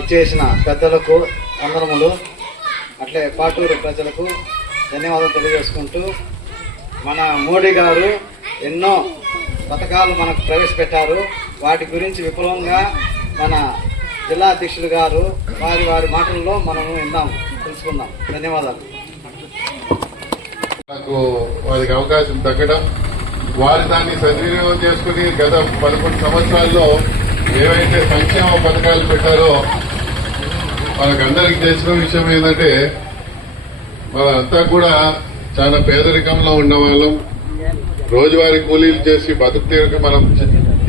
ఇచ్చేసిన పెద్దలకు వందనములు, అట్లే పాటూరు ప్రజలకు ధన్యవాదాలు తెలియజేసుకుంటూ, మన మోడీ గారు ఎన్నో పథకాలు మనకు ప్రవేశపెట్టారు. వాటి గురించి విపులంగా మన జిల్లా అధ్యక్షులు గారు వారి మాటల్లో మనము తెలుసుకుందాం. ధన్యవాదాలు. నాకు వారికి అవకాశం తగ్గడం, వారి దాన్ని సద్వినియోగం చేసుకుని గత 11 సంవత్సరాల్లో ఏవైతే సంక్షేమ పథకాలు పెట్టారో మనకందరికీ తెలిసిన విషయం ఏంటంటే, మనంతా కూడా చాలా పేదరికంలో ఉన్నవాళ్ళం. రోజువారీ కూలీలు చేసి బతుకుతీరుకు మనం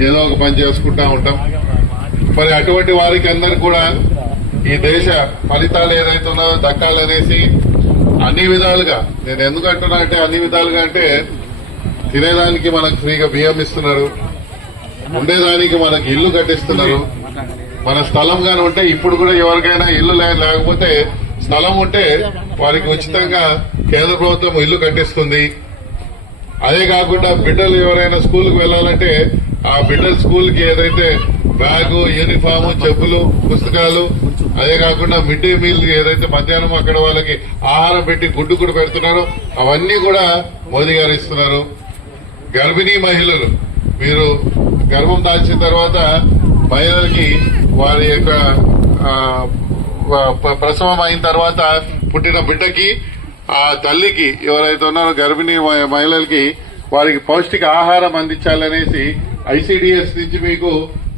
ఏదో ఒక పని చేసుకుంటా ఉంటాం. మరి అటువంటి వారికి అందరు కూడా ఈ దేశ ఫలితాలు ఏదైతే ఉన్నాయో దక్కాలనేసి అన్ని విధాలుగా, నేను ఎందుకు అంటున్నా అంటే అన్ని విధాలుగా అంటే, తినేదానికి మనకు ఫ్రీగా బియ్యం ఇస్తున్నారు, ఉండేదానికి మనకి ఇల్లు కట్టిస్తున్నారు. మన స్థలం గాని ఉంటే, ఇప్పుడు కూడా ఎవరికైనా ఇల్లు లేకపోతే స్థలం ఉంటే వారికి ఉచితంగా కేంద్ర ప్రభుత్వం ఇల్లు కట్టిస్తుంది. అదే కాకుండా బిడ్డలు ఎవరైనా స్కూల్కి వెళ్లాలంటే ఆ బిడ్డల స్కూల్కి ఏదైతే బ్యాగు, యూనిఫామ్, చెప్పులు, పుస్తకాలు, అదే కాకుండా మిడ్ డే మీల్ ఏదైతే మధ్యాహ్నం అక్కడ వాళ్ళకి ఆహారం పెట్టి గుడ్డు కూడా పెడుతున్నారో అవన్నీ కూడా మోదీ గారు ఇస్తున్నారు. గర్భిణీ మహిళలు, మీరు గర్భం దాల్చిన తర్వాత మహిళలకి వారి యొక్క ప్రసవం అయిన తర్వాత పుట్టిన బిడ్డకి, ఆ తల్లికి ఎవరైతే ఉన్నారో గర్భిణీ మహిళలకి వారికి పౌష్టిక ఆహారం అందించాలనేసి ఐసీడీఎస్ నుంచి మీకు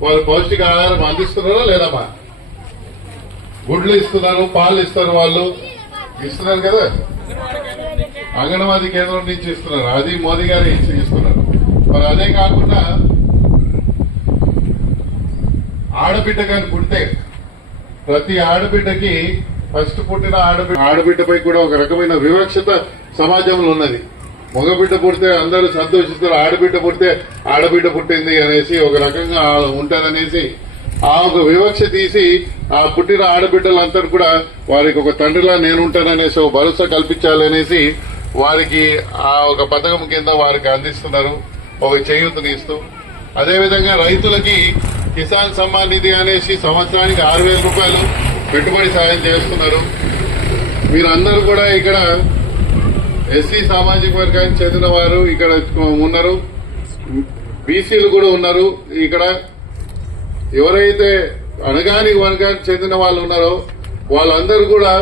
వాళ్ళు పౌష్టిక ఆహారం అందిస్తున్నారా లేదమ్మా? గుడ్లు ఇస్తున్నారు, పాలు ఇస్తారు, వాళ్ళు ఇస్తున్నారు కదా. అంగన్వాడీ కేంద్రం నుంచి ఇస్తున్నారు, అది మోదీ గారు ఇస్తున్నారు. మరి అదే కాకుండా ఆడబిడ్డ కానీ పుడితే ప్రతి ఆడబిడ్డకి ఫస్ట్ పుట్టిన ఆడబిడ్డపై కూడా ఒక రకమైన వివక్షత సమాజంలో ఉన్నది. మగబిడ్డ పుడితే అందరూ సంతోషిస్తారు, ఆడబిడ్డ పుడితే ఆడబిడ్డ పుట్టింది అనేసి ఒక రకంగా ఉంటదనేసి ఆ ఒక వివక్ష తీసి ఆ పుట్టిన ఆడబిడ్డలందరూ కూడా వారికి ఒక తండ్రిలా నేనుంటాననేసి ఒక భరోసా కల్పించాలనేసి వారికి ఆ ఒక పథకం కింద వారికి అందిస్తున్నారు, ఒక చేయూతని ఇస్తూ. అదేవిధంగా రైతులకి కిసాన్ సమ్మాన్ నిధి అనేసి సంవత్సరానికి 6,000 రూపాయలు పెట్టుబడి సాయం చేస్తున్నారు. మీరందరూ కూడా ఇక్కడ ఎస్సీ సామాజిక వర్గానికి చెందిన వారు ఇక్కడ ఉన్నారు, బీసీలు కూడా ఉన్నారు. ఇక్కడ ఎవరైతే అణగాని వర్గానికి చెందిన వాళ్ళు ఉన్నారో వాళ్ళందరూ కూడా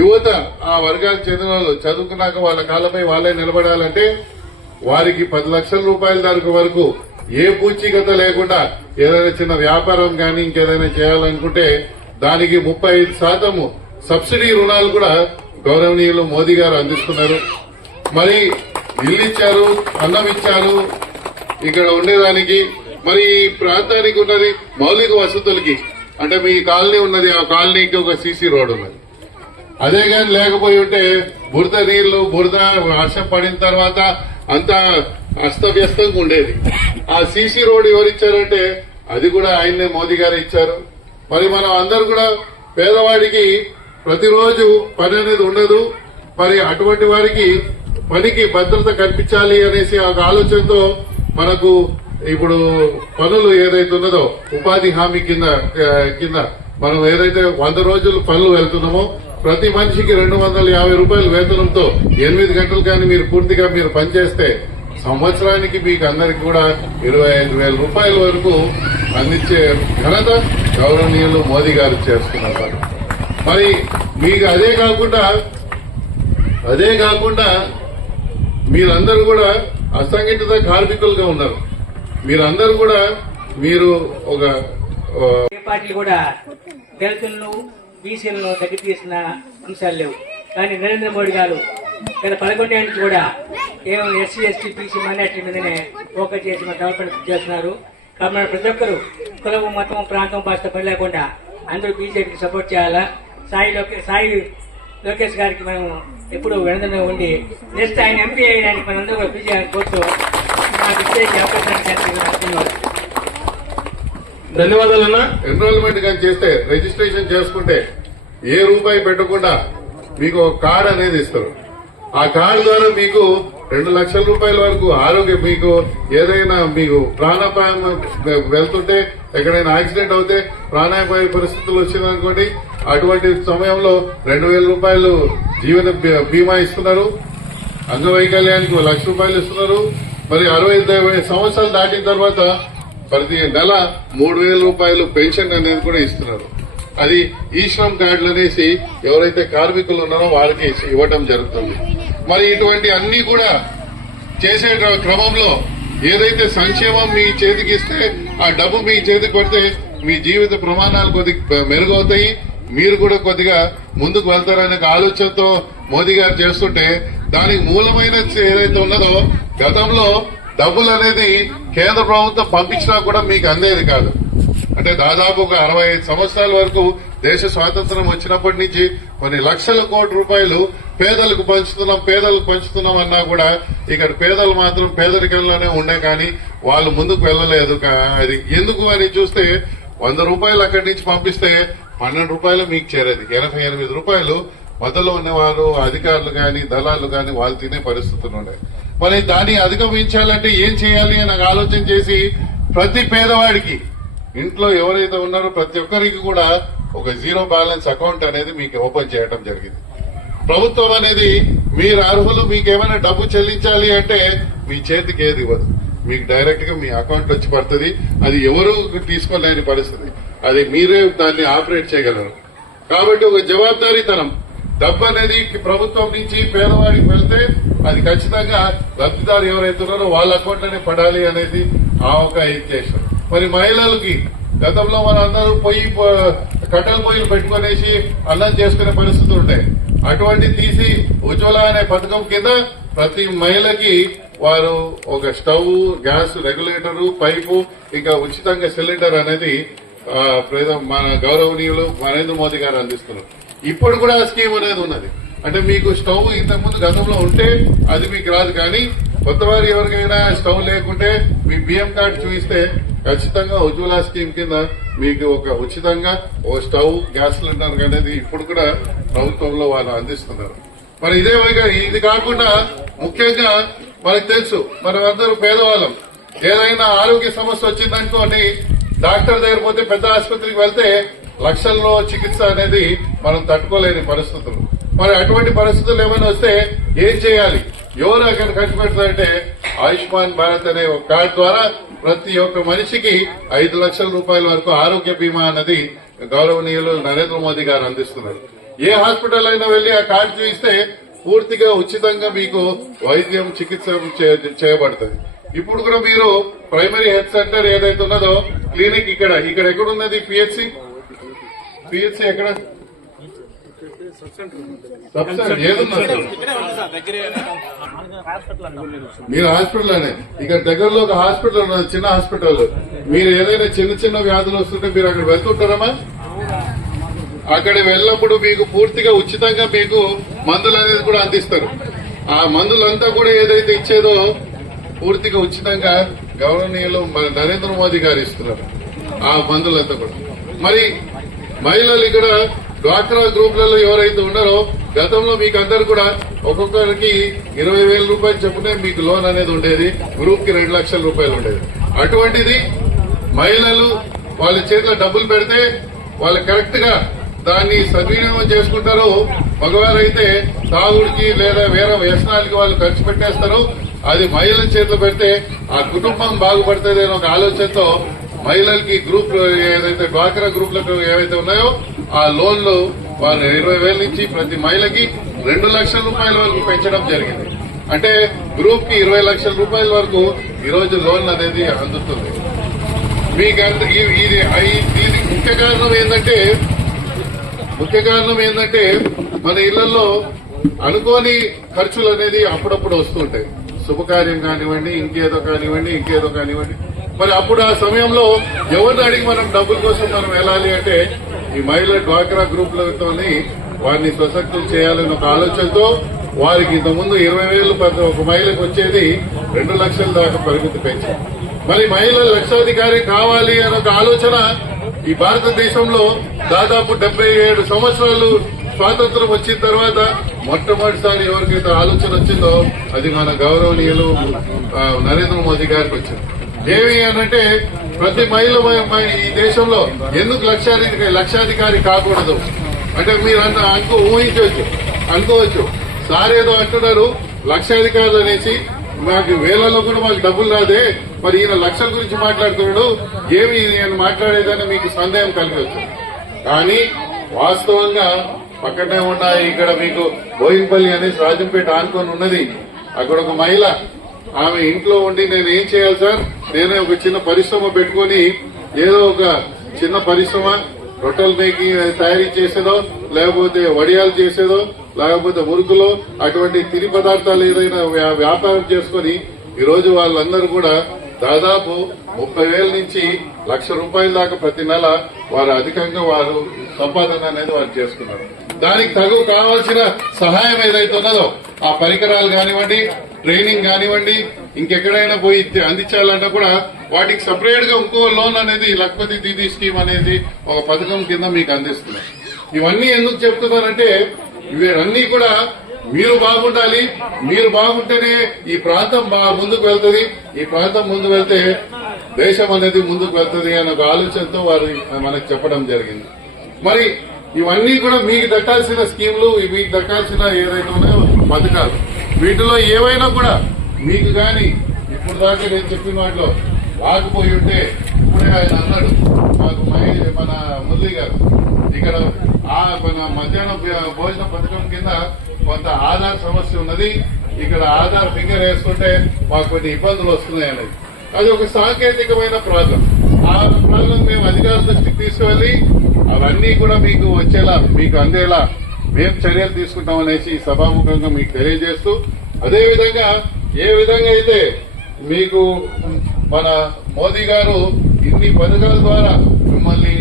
యువత ఆ వర్గానికి చెందిన వాళ్ళు చదువుకున్నాక వాళ్ళ కాళ్ళపై వాళ్ళే నిలబడాలంటే వారికి 10 లక్షల రూపాయల వరకు ఏ పూచీకత లేకుండా ఏదైనా చిన్న వ్యాపారం కానీ ఇంకేదైనా చేయాలనుకుంటే దానికి 35% సబ్సిడీ రుణాలు కూడా గౌరవనీయులు మోదీ గారు అందిస్తున్నారు. మరి ఇల్లు ఇచ్చారు, అన్నం ఇచ్చారు ఇక్కడ ఉండేదానికి. మరి ఈ ప్రాంతానికి ఉన్నది మౌలిక వసతులకి, అంటే మీ కాలనీ ఉన్నది, ఆ కాలనీకి ఒక సీసీ రోడ్ ఉన్నది. అదే కానీ లేకపోయి ఉంటే బురద నీళ్లు, బురద వర్షం పడిన తర్వాత అంతా అస్తవ్యస్తంగా ఉండేది. ఆ సీసీ రోడ్ ఎవరిచ్చారంటే అది కూడా ఆయన్నే మోదీ గారు ఇచ్చారు. మరి మనం అందరూ కూడా పేదవాడికి ప్రతిరోజు పని అనేది ఉండదు, మరి అటువంటి వారికి పనికి భద్రత కల్పించాలి అనేసి ఒక ఆలోచనతో మనకు ఇప్పుడు పనులు ఏదైతే ఉన్నదో ఉపాధి హామీ కింద మనం ఏదైతే 100 రోజులు పనులు వెళ్తున్నామో ప్రతి మనిషికి 250 రూపాయల వేతనంతో 8 గంటలు కానీ మీరు పూర్తిగా మీరు పనిచేస్తే సంవత్సరానికి మీకు అందరికి కూడా 25,000 రూపాయల వరకు అందించే ఘనత గౌరవనీయులు మోదీ గారు చేస్తున్నారు. మరి మీకు అదే కాకుండా మీరందరూ కూడా అసంఘటిత కార్మికులుగా ఉన్నారు. మీరందరూ కూడా మీరు ఒక పార్టీలు కూడా దళితులను, బీసీలను తగ్గితీసిన అంశాలు లేవు. కానీ నరేంద్ర మోడీ గారు గత 11 ఏళ్ళకి కూడా కేవలం ఎస్సీ, ఎస్టీ, బీసీ, మైనార్టీ మీదనే ఫోకస్ చేసి మన డెవలప్మెంట్ చేస్తున్నారు. కాబట్టి ప్రతి ఒక్కరు కులం, మతం, ప్రాంతం, భాష పని లేకుండా అందరూ బీజేపీకి సపోర్ట్ చేయాలా. సాయి లోకేష్ గారికి మనం ఎప్పుడు వెనదనే ఉండి నెక్స్ట్ ఆయన ఎంపీ అయ్యడానికి మనందరూ కూడా బీజేపీ కోరుతూ నాకు ఇచ్చే అవకాశాన్ని ధన్యవాదాలన్నా. ఎన్రోల్మెంట్ కానీ చేస్తే, రిజిస్ట్రేషన్ చేసుకుంటే ఏ రూపాయి పెట్టకుండా మీకు ఒక కార్డు అనేది ఇస్తారు. ఆ కార్డు ద్వారా మీకు 2 లక్షల రూపాయల వరకు ఆరోగ్యం మీకు ఏదైనా మీకు ప్రాణాపాయం వెళ్తుంటే ఎక్కడైనా యాక్సిడెంట్ అవుతే ప్రాణాపాయ పరిస్థితులు వచ్చిందనుకోండి, అటువంటి సమయంలో 2,000 రూపాయలు జీవన బీమా ఇస్తున్నారు. అంగవైకల్యానికి 1 లక్ష రూపాయలు ఇస్తున్నారు. మరి 65 సంవత్సరాలు దాటిన తర్వాత ప్రతి నెల 3,000 రూపాయలు పెన్షన్ అనేది కూడా ఇస్తున్నారు. అది ఈ శ్రమ్ కార్డులు అనేసి ఎవరైతే కార్మికులు ఉన్నారో వారికి ఇవ్వటం జరుగుతుంది. మరి ఇటువంటి అన్ని కూడా చేసే క్రమంలో ఏదైతే సంక్షేమం మీ చేతికి ఇస్తే ఆ డబ్బు మీ చేతికి పడితే మీ జీవిత ప్రమాణాలు కొద్దిగా మెరుగవుతాయి, మీరు కూడా కొద్దిగా ముందుకు వెళ్తారనే ఆలోచనతో మోదీ గారు చేస్తుంటే దానికి మూలమైన ఏదైతే ఉన్నదో గతంలో డబ్బులు అనేది కేంద్ర ప్రభుత్వం పంపించినా కూడా మీకు అందేది కాదు. అంటే దాదాపు ఒక 65 సంవత్సరాల వరకు దేశ స్వాతంత్రం వచ్చినప్పటి నుంచి కొన్ని లక్షల కోట్ల రూపాయలు పేదలకు పంచుతున్నాం అన్నా కూడా ఇక్కడ పేదలు మాత్రం పేదరికంలోనే ఉండే కానీ వాళ్ళు ముందుకు వెళ్ళలేదు. అది ఎందుకు అని చూస్తే 100 రూపాయలు అక్కడి నుంచి పంపిస్తే 12 రూపాయలు మీకు చేరేది. 88 రూపాయలు మొదలు ఉన్నవారు అధికారులు గాని దళాలు గాని వాళ్ళు తినే పరిస్థితులు ఉన్నాయి. మరి దాన్ని అధిగమించాలంటే ఏం చేయాలి అని ఆలోచన చేసి ప్రతి పేదవాడికి ఇంట్లో ఎవరైతే ఉన్నారో ప్రతి ఒక్కరికి కూడా ఒక జీరో బ్యాలెన్స్ అకౌంట్ అనేది మీకు ఓపెన్ చేయడం జరిగింది. ప్రభుత్వం అనేది మీరు అర్హులు, మీకు ఏమైనా డబ్బు చెల్లించాలి అంటే మీ చేతికి ఏది ఇవ్వదు, మీకు డైరెక్ట్ గా మీ అకౌంట్ వచ్చి పడుతుంది. అది ఎవరు తీసుకోలేని పరిస్థితి, అది మీరే దాన్ని ఆపరేట్ చేయగలరు. కాబట్టి ఒక జవాబారీతనం డబ్బు అనేది ప్రభుత్వం నుంచి పేదవాడికి వెళ్తే అది ఖచ్చితంగా లబ్ధిదారు ఎవరైతే ఉన్నారో వాళ్ళ అకౌంట్లోనే పడాలి అనేది ఆ ఒక ఉద్దేశం. మరి మహిళలకి గతంలో మన అందరూ కట్టెల పొయ్యిలు పెట్టుకునేసి అన్నం చేసుకునే పరిస్థితులు ఉంటాయి. అటువంటి తీసి ఉజ్వల అనే పథకం కింద ప్రతి మహిళకి వారు ఒక స్టవ్, గ్యాస్ రెగ్యులేటరు, పైపు, ఇంకా ఉచితంగా సిలిండర్ అనేది మన గౌరవనీయులు నరేంద్ర మోదీ గారు అందిస్తున్నారు. ఇప్పుడు కూడా స్కీమ్ అనేది ఉన్నది. అంటే మీకు స్టవ్ ఇంతకుముందు గతంలో ఉంటే అది మీకు రాదు, కానీ కొత్త వారు ఎవరికైనా స్టవ్ లేకుంటే మీ బియ్యం కార్డు చూపిస్తే ఖచ్చితంగా ఉజ్వల స్కీమ్ కింద మీకు ఒక ఉచితంగా ఓ స్టవ్, గ్యాస్ సిలిండర్ అనేది ఇప్పుడు కూడా ప్రభుత్వంలో వాళ్ళు అందిస్తున్నారు. మరి ఇదే ఇది కాకుండా ముఖ్యంగా మనకు తెలుసు మనం అందరూ పేదవాళ్ళం, ఏదైనా ఆరోగ్య సమస్య వచ్చిందనుకోండి డాక్టర్ దగ్గర పోతే పెద్ద ఆసుపత్రికి వెళ్తే లక్షల్లో చికిత్స అనేది మనం తట్టుకోలేని పరిస్థితులు. మరి అటువంటి పరిస్థితులు ఏమైనా వస్తే ఏం చేయాలి, ఎవరు అక్కడ ఖర్చు పెడతారంటే ఆయుష్మాన్ భారత్ అనే ఒక కార్డు ద్వారా ప్రతి ఒక్క మనిషికి 5 లక్షల రూపాయల వరకు ఆరోగ్య బీమా అన్నది గౌరవనీయులు నరేంద్ర మోదీ గారు అందిస్తున్నారు. ఏ హాస్పిటల్ అయినా వెళ్లి ఆ కార్డు చూపిస్తే పూర్తిగా ఉచితంగా మీకు వైద్యం, చికిత్స చేయబడుతుంది. ఇప్పుడు కూడా మీరు ప్రైమరీ హెల్త్ సెంటర్ ఏదైతే ఉన్నదో క్లినిక్ ఇక్కడ ఎక్కడున్నది? పిహెచ్సి ఎక్కడ? మీరు హాస్పిటల్ ఇక్కడ దగ్గరలో ఒక హాస్పిటల్ ఉన్నది, చిన్న హాస్పిటల్. మీరు ఏదైనా చిన్న వ్యాధులు వస్తుంటే మీరు అక్కడ వెళ్తుంటారమ్మా? అక్కడ వెళ్ళినప్పుడు మీకు పూర్తిగా ఉచితంగా మీకు మందులు అనేది కూడా అందిస్తారు. ఆ మందులంతా కూడా ఏదైతే ఇచ్చేదో పూర్తిగా ఉచితంగా గౌరవనీయులు మన నరేంద్ర మోదీ గారు ఇస్తున్నారు ఆ మందులంతా కూడా. మరి మహిళలు ఇక్కడ డ్వాక్రా గ్రూపులలో ఎవరైతే ఉన్నారో గతంలో మీకు అందరు కూడా ఒక్కొక్కరికి 20,000 రూపాయలు చెప్పునే మీకు లోన్ అనేది ఉండేది, గ్రూప్ కి 2 లక్షల రూపాయలు ఉండేది. అటువంటిది మహిళలు వాళ్ళ చేతిలో డబ్బులు పెడితే వాళ్ళు కరెక్ట్ గా దాన్ని సద్వినియోగం చేసుకుంటారు. మగవారైతే తాగుడికి లేదా వేరే వ్యసనాలకి వాళ్ళు ఖర్చు పెట్టేస్తారు. అది మహిళల చేతిలో పెడితే ఆ కుటుంబం బాగుపడుతుంది అనే ఒక ఆలోచనతో మహిళలకి గ్రూప్ ఏదైతే డ్వాక్రా గ్రూపులకు ఏవైతే ఉన్నాయో ఆ లోన్లు వారు 20,000 నుంచి ప్రతి మహిళకి 2 లక్షల రూపాయల వరకు పెంచడం జరిగింది. అంటే గ్రూప్ కి 20 లక్షల రూపాయల వరకు ఈ రోజు లోన్ అనేది అందుతుంది. మీకు ఇది ముఖ్య కారణం ఏంటంటే మన ఇళ్లలో అనుకోని ఖర్చులు అనేది అప్పుడప్పుడు వస్తుంటాయి. శుభకార్యం కానివ్వండి, ఇంకేదో కానివ్వండి. మరి అప్పుడు ఆ సమయంలో ఎవరిని అడిగి మనం డబ్బుల కోసం మనం వెళ్ళాలి అంటే ఈ మహిళా డ్వాక్రా గ్రూపులతోని వారిని సశక్తులు చేయాలనే ఒక ఆలోచనతో వారికి ఇంతకుముందు 20,000 ఒక మహిళకు వచ్చేది 2 లక్షల దాకా పరిమితి పెంచారు. మరి మహిళలు లక్షాధికారి కావాలి అనే ఒక ఆలోచన ఈ భారతదేశంలో దాదాపు 77 సంవత్సరాలు స్వాతంత్రం వచ్చిన తర్వాత మొట్టమొదటిసారి ఎవరికైతే ఆలోచన వచ్చిందో అది మన గౌరవనీయులు నరేంద్ర మోదీ గారికి వచ్చింది. ఏమి అనంటే ప్రతి మహిళ ఈ దేశంలో ఎందుకు లక్షాధికారి కాకూడదు అంటే మీరు అనుకోవచ్చు. సార్ ఏదో అంటున్నారు లక్షాధికారులు అనేసి, మాకు వేలలో కూడా మాకు డబ్బులు రాదే, మరి ఈయన లక్షల గురించి మాట్లాడుతున్నాడు, ఏమి నేను మాట్లాడేదని మీకు సందేహం కలిగవచ్చు. కానీ వాస్తవంగా పక్కనే ఉన్న ఇక్కడ మీకు బోయింపల్లి అనేసి రాజంపేట ఆనుకొని ఉన్నది. అక్కడ ఒక మహిళ, ఆమె ఇంట్లో ఉండి నేను ఏం చేయాలి సార్, నేనే ఒక చిన్న పరిశ్రమ పెట్టుకుని ఏదో ఒక చిన్న పరిశ్రమ రొట్టెలు మేకింగ్ తయారీ చేసేదో, లేకపోతే వడియాలు చేసేదో, లేకపోతే మురుకులో అటువంటి తిని పదార్థాలు ఏదైనా వ్యాపారం చేసుకుని ఈరోజు వాళ్ళందరూ కూడా దాదాపు 30,000 నుంచి ₹1,00,000 దాకా ప్రతి నెల వారు అధికంగా వారు సంపాదన అనేది వారు చేసుకున్నారు. దానికి తగు కావాల్సిన సహాయం ఏదైతే ఉన్నదో ఆ పరికరాలు కానివ్వండి, ట్రైనింగ్ కానివ్వండి, ఇంకెక్కడైనా పోయి అందించాలంటే కూడా వాటికి సపరేట్ గా ఇంకో లోన్ అనేది లఖపతి దీదీ స్కీమ్ అనేది ఒక పథకం కింద మీకు అందిస్తున్నారు. ఇవన్నీ ఎందుకు చెప్తున్నారంటే ఇవన్నీ కూడా మీరు బాగుండాలి, మీరు బాగుంటేనే ఈ ప్రాంతం ముందుకు వెళ్తుంది, ఈ ప్రాంతం ముందుకు వెళ్తే దేశం అనేది ముందుకు వెళ్తుంది అనే ఒక ఆలోచనతో వారు మనకు చెప్పడం జరిగింది. మరి ఇవన్నీ కూడా మీకు దక్కాల్సిన స్కీములు, మీకు దక్కాల్సిన ఏదైతే ఉన్నాయో పథకాలు, వీటిలో ఏవైనా కూడా మీకు గాని ఇప్పుడు దాకా నేను చెప్పిన వాటిలో రాకపోయి ఉంటే ఇప్పుడే ఆయన అన్నాడు మాకు మన మురళి గారు ఇక్కడ మన మధ్యాహ్న భోజన పథకం కింద కొంత ఆధార్ సమస్య ఉన్నది, ఇక్కడ ఆధార్ ఫింగర్ వేసుకుంటే మాకు కొన్ని ఇబ్బందులు వస్తున్నాయి అనేది. అది ఒక సాంకేతికమైన ప్రాబ్లం. ఆ ప్రాబ్లం మేము అధికారుల దృష్టికి తీసుకువెళ్లి అవన్నీ కూడా మీకు వచ్చేలా, మీకు అందేలా మేము చర్యలు తీసుకుంటాం అనేసి సభాముఖంగా మీకు తెలియజేస్తూ, అదేవిధంగా ఏ విధంగా అయితే మీకు మన మోదీ గారు ఇన్ని పథకాల ద్వారా మిమ్మల్ని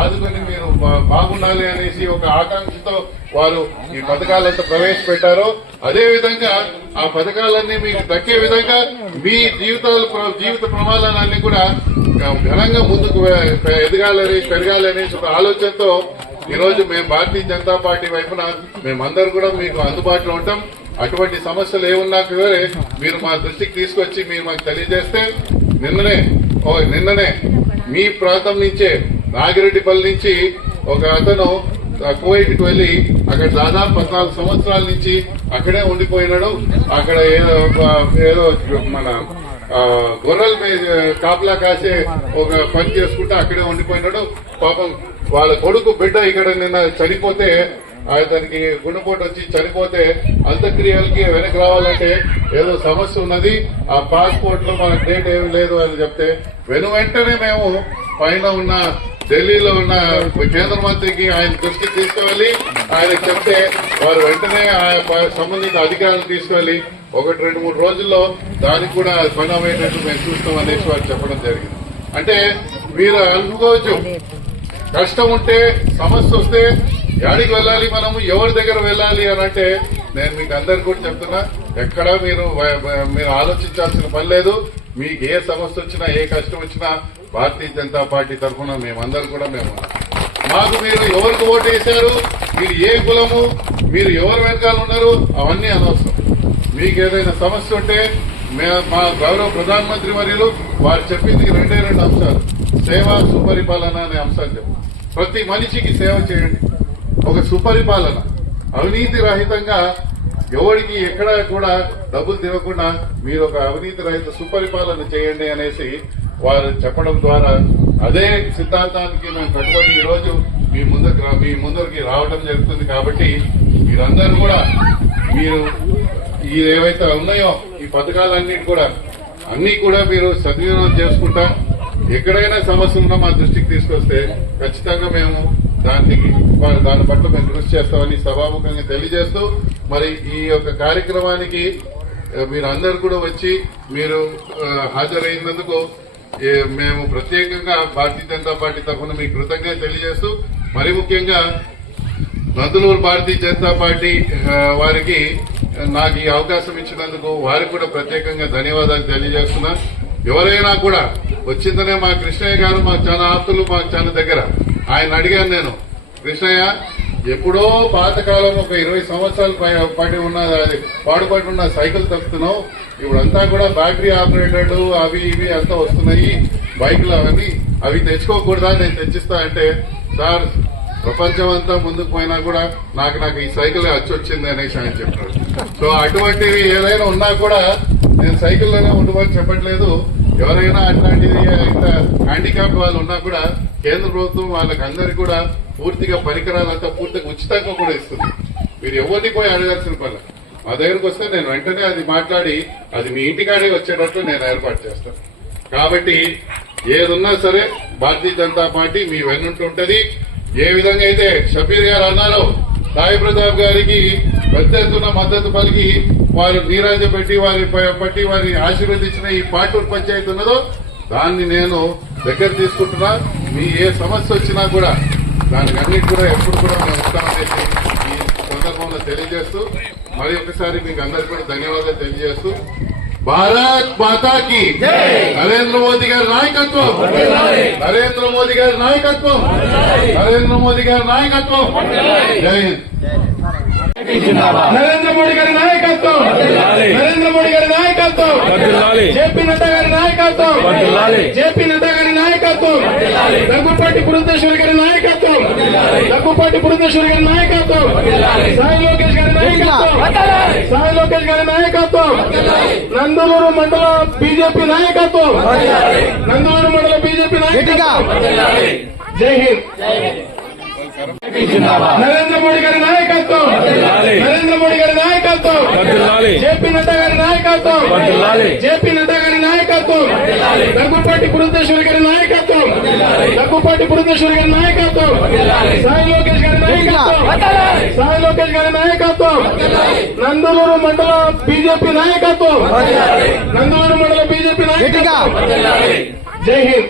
ఆదుకొని మీరు బాగుండాలి అనేసి ఒక ఆకాంక్షతో వారు ఈ పథకాలంతా ప్రవేశపెట్టారో, అదేవిధంగా ఆ పథకాలన్నీ మీకు దక్కే విధంగా మీ జీవిత ప్రమాదాలన్నీ కూడా ఘనంగా ముందుకు పెరగాలనేసి ఒక ఆలోచనతో ఈరోజు మేము భారతీయ జనతా పార్టీ వైపున మేమందరూ కూడా మీకు అందుబాటులో ఉంటాం. అటువంటి సమస్యలు ఏమున్నా మీరు మా దృష్టికి తీసుకొచ్చి మీరు మాకు తెలియజేస్తే నిన్ననే మీ ప్రాంతం నుంచే నాగిరెడ్డిపల్లి నుంచి ఒక అతను కువైట్కి వెళ్లి అక్కడ దాదాపు 14 సంవత్సరాల నుంచి అక్కడే ఉండిపోయినాడు. అక్కడ ఏదో మన గొర్రెల మీద కాపలా కాసే ఒక పని చేసుకుంటూ అక్కడే ఉండిపోయినాడు. పాపం వాళ్ళ కొడుకు బిడ్డ ఇక్కడ నిన్న చనిపోతే, అతనికి గుండెపోటు వచ్చి చనిపోతే అంత్యక్రియలకి వెనక్కి రావాలంటే ఏదో సమస్య ఉన్నది, ఆ పాస్పోర్ట్ లో మనకు డేట్ ఏమి లేదు అని చెప్తే వెంటనే మేము పైన ఉన్న ఢిల్లీలో ఉన్న కేంద్ర మంత్రికి ఆయన దృష్టికి తీసుకువెళ్లి ఆయనకు చెప్తే వారు వెంటనే సంబంధిత అధికారులు తీసుకువెళ్లి 1-2-3 రోజుల్లో దానికి కూడా పని అయ్యేటట్టు మేము చూస్తాం అనేసి వారు చెప్పడం జరిగింది. అంటే మీరు అనుకోవచ్చు కష్టం ఉంటే, సమస్య వస్తే యాడికి వెళ్ళాలి, మనము ఎవరి దగ్గర వెళ్ళాలి అని అంటే నేను మీకు అందరికి కూడా చెప్తున్నా, ఎక్కడా మీరు ఆలోచించాల్సిన పని లేదు. మీకు ఏ సమస్య వచ్చినా, ఏ కష్టం వచ్చినా భారతీయ జనతా పార్టీ తరఫున మేమందరూ కూడా మాకు మీరు ఎవరికి ఓటు వేశారు, మీరు ఏ కులము, మీరు ఎవరు వెనకాల ఉన్నారు అవన్నీ అనవసరం. మీకు ఏదైనా సమస్య ఉంటే మా గౌరవ ప్రధానమంత్రి వర్యులు వారు చెప్పింది 2 అంశాలు, సేవ, సుపరిపాలన అనే అంశాలు చెప్పు. ప్రతి మనిషికి సేవ చేయండి, ఒక సుపరిపాలన, అవినీతి రహితంగా ఎవరికి ఎక్కడ కూడా డబ్బులు తినకుండా మీరు ఒక అవినీతి రహిత సుపరిపాలన చేయండి అనేసి వారు చెప్పడం ద్వారా అదే సిద్ధాంతానికి మేము కట్టుబడి ఈరోజు మీ ముందరికి రావడం జరుగుతుంది. కాబట్టి మీరందరూ కూడా మీరు ఏవైతే ఉన్నాయో ఈ పథకాలన్నిటి అన్ని కూడా మీరు సద్వినియోగం చేసుకుంటా, ఎక్కడైనా సమస్య ఉన్నా మా దృష్టికి తీసుకొస్తే ఖచ్చితంగా మేము దాని పట్ల మేము కృషి చేస్తామని సభాముఖంగా తెలియజేస్తూ, మరి ఈ యొక్క కార్యక్రమానికి మీరు అందరూ కూడా వచ్చి మీరు హాజరైనందుకు మేము ప్రత్యేకంగా భారతీయ జనతా పార్టీ తరఫున మీకు కృతజ్ఞత తెలియజేస్తూ, మరి ముఖ్యంగా నందులూరు భారతీయ జనతా పార్టీ వారికి నాకు ఈ అవకాశం ఇచ్చినందుకు వారికి కూడా ప్రత్యేకంగా ధన్యవాదాలు తెలియజేస్తున్నా. ఎవరైనా కూడా వచ్చిందనే మా కృష్ణయ్య గారు మాకు చాలా ఆప్తులు, మాకు చాలా దగ్గర. ఆయన అడిగాను నేను, కృష్ణయ్య ఎప్పుడో పాతకాలం ఒక 20 సంవత్సరాలు పడి ఉన్న అది పాడుపడి ఉన్న సైకిల్ తప్పుతున్నావు. ఇప్పుడంతా కూడా బ్యాటరీ ఆపరేటెడ్ అవి ఇవి అంతా వస్తున్నాయి బైకులు అవన్నీ. అవి తెచ్చుకోకూడదా, నేను తెచ్చిస్తా అంటే, సార్ ప్రపంచం అంతా ముందుకు పోయినా కూడా నాకు ఈ సైకిల్ అచ్చొచ్చింది అనేసి ఆయన చెప్పాడు. సో అటువంటివి ఏదైనా ఉన్నా కూడా నేను సైకిల్లోనే ఉండమని చెప్పట్లేదు. ఎవరైనా అట్లాంటిది ఇంత హ్యాండిక్యాప్ వాళ్ళు ఉన్నా కూడా కేంద్ర ప్రభుత్వం వాళ్ళకి అందరికి కూడా పూర్తిగా పరికరాలంతా పూర్తిగా ఉచితంగా కూడా ఇస్తుంది. మీరు ఎవరిని పోయి అడగాల్సిన పని. మా దగ్గరకు వస్తే నేను వెంటనే అది మాట్లాడి అది మీ ఇంటికాడే వచ్చేటట్లు నేను ఏర్పాటు చేస్తాను. కాబట్టి ఏదున్నా సరే భారతీయ జనతా పార్టీ మీ వెన్నుంటుంటది. ఏ విధంగా అయితే షబీర్ గారు అన్నారో, సాయి ప్రతాప్ గారికి పెద్ద ఎత్తున మద్దతు పలికి వారు నీరాజ పెట్టి వారి ఆశీర్వదించిన ఈ పాటూరు పంచాయతీ ఉన్నదో దాన్ని నేను దగ్గర తీసుకుంటున్నా. మీ ఏ సమస్య వచ్చినా కూడా దానికి అన్నిటి కూడా ఎప్పుడు కూడా మేము ఉంటామనేసి ఈ సందర్భంలో తెలియజేస్తూ మరి ఒకసారి మీకు అందరికీ కూడా ధన్యవాదాలు తెలియజేస్తూ, భారత్ మాతాకి నరేంద్ర మోదీ గారి నాయకత్వం, నరేంద్ర మోదీ గారి నాయకత్వం, నరేంద్ర మోదీ గారి నాయకత్వం. జై హింద్. నరేంద్ర మోడీ గారి నాయకత్వం, నరేంద్ర మోడీ గారి నాయకత్వం, జేపీ నడ్డా గారి నాయకత్వం, జేపీ నడ్డా గారి నాయకత్వం, దగ్గుపాటి పురంధేశ్వరి గారి నాయకత్వం, దగ్గుపాటి పురంధేశ్వరి గారి నాయకత్వం, సాయి లోకేష్ గారి నాయకత్వం, సాయి లోకేష్ గారి నాయకత్వం, నందలూరు మండల బీజేపీ నాయకత్వం, నందలూరు మండల బీజేపీ నాయకత్వం. జై హింద్. నరేంద్ర మోడీ గారి నాయకత్వం, నరేంద్ర మోడీ గారి నాయకత్వం, జేపీ నడ్డా గారి నాయకత్వం, జేపీ నడ్డా గారి నాయకత్వం, దగ్గుపాటి పురంధేశ్వరి గారి నాయకత్వం, దగ్గుపాటి పురంధేశ్వరి గారి నాయకత్వం, సాయి లోకేష్ గారి నాయకత్వం, సాయి లోకేష్ గారి నాయకత్వం, నందలూరు మండల బీజేపీ నాయకత్వం, నందలూరు మండల బీజేపీ నాయకత్వం. జై హింద్.